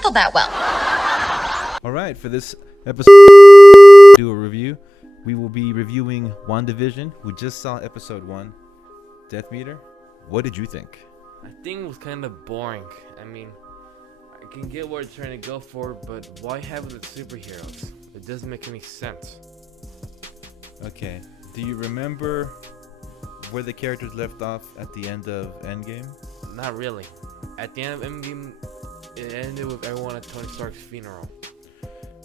handle that well. All right, for this episode, do a review. We will be reviewing WandaVision. We just saw episode 1, Death Meter. What did you think? I think it was kind of boring. I mean, I can get what they're trying to go for, but why have it with superheroes? It doesn't make any sense. Okay, do you remember where the characters left off at the end of Endgame? Not really. At the end of Endgame, it ended with everyone at Tony Stark's funeral.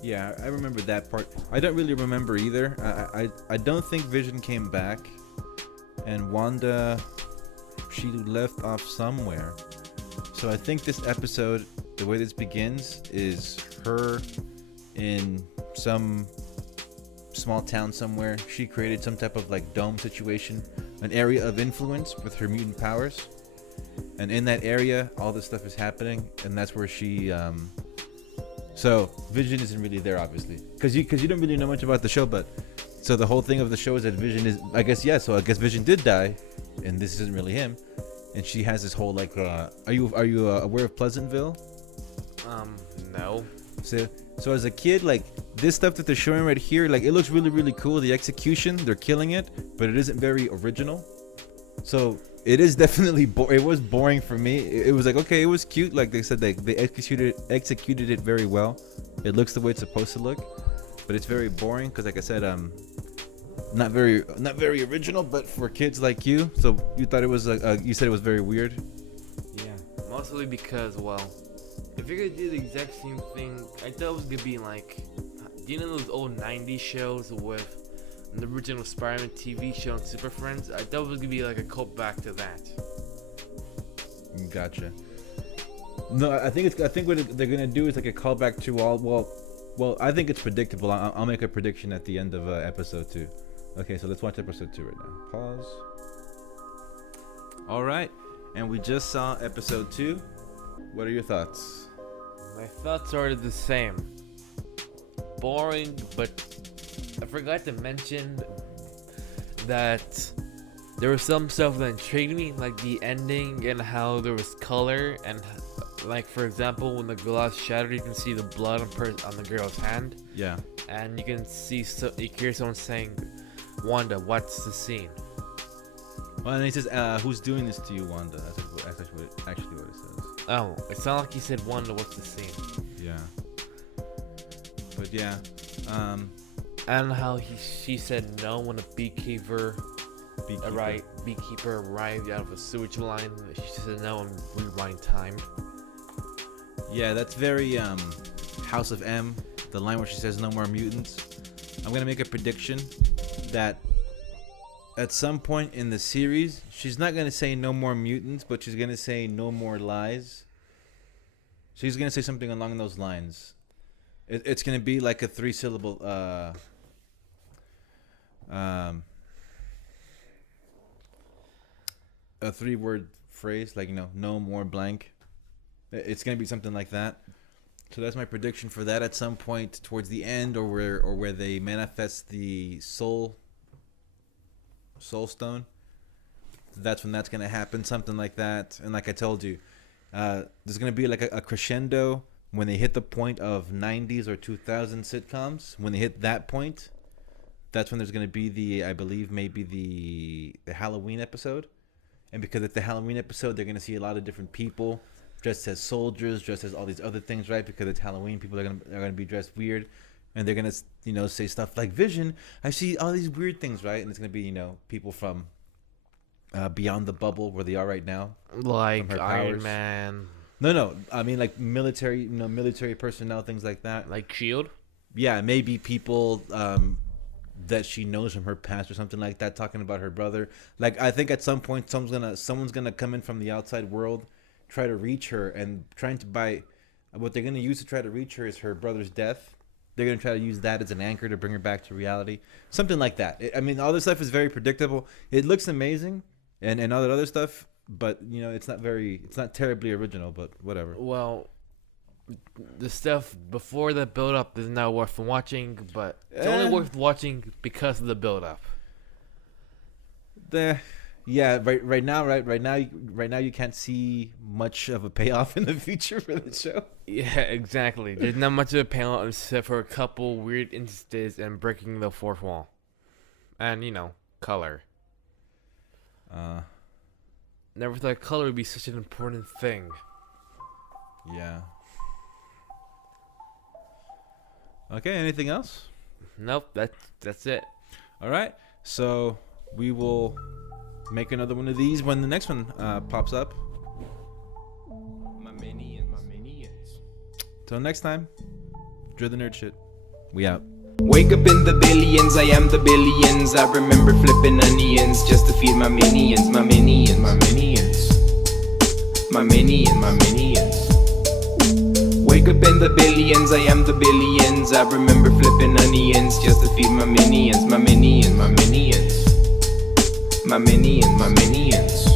Yeah, I remember that part. I don't really remember either. I don't think Vision came back, and Wanda, she left off somewhere. So I think this episode, the way this begins, is her in some small town somewhere. She created some type of like dome situation, an area of influence with her mutant powers, and in that area all this stuff is happening, and that's where she so Vision isn't really there, obviously, because you don't really know much about the show. But so the whole thing of the show is that Vision is, I guess, yeah, so I guess Vision did die, and this isn't really him, and she has this whole like are you aware of Pleasantville? No. So as a kid, like, this stuff that they're showing right here, like, it looks really, really cool. The execution, they're killing it, but it isn't very original. So it is definitely it was boring for me. It was like, okay, it was cute. Like they said, they executed it very well. It looks the way it's supposed to look, but it's very boring because, like I said, not very original. But for kids like you, so you thought it was you said it was very weird. Yeah, mostly because, well, if you're gonna do the exact same thing, I thought it was gonna be like, you know those old 90s shows with the original Spider-Man TV show and Super Friends? I thought it was gonna be like a callback to that. Gotcha. No, I think what they're gonna do is like a callback to all. Well, I think it's predictable. I'll make a prediction at the end of episode 2. Okay, so let's watch episode 2 right now. Pause. All right, and we just saw episode 2. What are your thoughts? My thoughts are the same. Boring, but I forgot to mention that there was some stuff that intrigued me, like the ending and how there was color, and like, for example, when the glass shattered, you can see the blood on the girl's hand. Yeah. And you can see, you hear someone saying, "Wanda, what's the scene?" Well, and he says, "Who's doing this to you, Wanda?" That's actually what it says. Oh, it sounded like he said, "Wanda, what's the scene?" Yeah. But yeah, and how she said no when a beekeeper arrived out of a sewage line. She said no and rewind time. Yeah, that's very House of M. The line where she says no more mutants. I'm gonna make a prediction that at some point in the series, she's not gonna say no more mutants, but she's gonna say no more lies. She's gonna say something along those lines. It's gonna be like a 3-syllable a 3-word phrase, like, no more blank. It's gonna be something like that. So that's my prediction for that at some point towards the end, or where they manifest the soul stone. That's when that's gonna happen, something like that. And like I told you, there's gonna be like a crescendo when they hit the point of 90s or 2000 sitcoms. When they hit that point, that's when there's gonna be I believe maybe the Halloween episode. And because it's the Halloween episode, they're gonna see a lot of different people dressed as soldiers, dressed as all these other things, right? Because it's Halloween, people are gonna be dressed weird, and they're gonna say stuff like, "Vision, I see all these weird things," right? And it's gonna be people from beyond the bubble where they are right now, like Iron Man. No, I mean like military, military personnel, things like that. Like Shield. Yeah, maybe people that she knows from her past or something like that, talking about her brother. Like, I think at some point someone's gonna come in from the outside world, try to reach her, and what they're gonna use to try to reach her is her brother's death. They're gonna try to use that as an anchor to bring her back to reality, something like that. I mean, all this stuff is very predictable. It looks amazing, and all that other stuff, but it's not terribly original, but whatever. Well, the stuff before the build-up is not worth watching, but it's only worth watching because of the build-up. Yeah, right now you can't see much of a payoff in the future for the show. Yeah, exactly. There's not much of a payoff except for a couple weird instances and breaking the fourth wall. And, color. Never thought color would be such an important thing. Yeah. Okay, anything else? Nope, that's it. All right. So we will make another one of these when the next one pops up. My minions. Till next time, Dread the Nerd Shit. We out. Wake up in the billions, I am the billions. I remember flipping onions just to feed my minions, my minions, my minions, my minions, my minions. Wake up in the billions, I am the billions. I remember flipping onions just to feed my minions, my minions, my minions, my minions, my minions.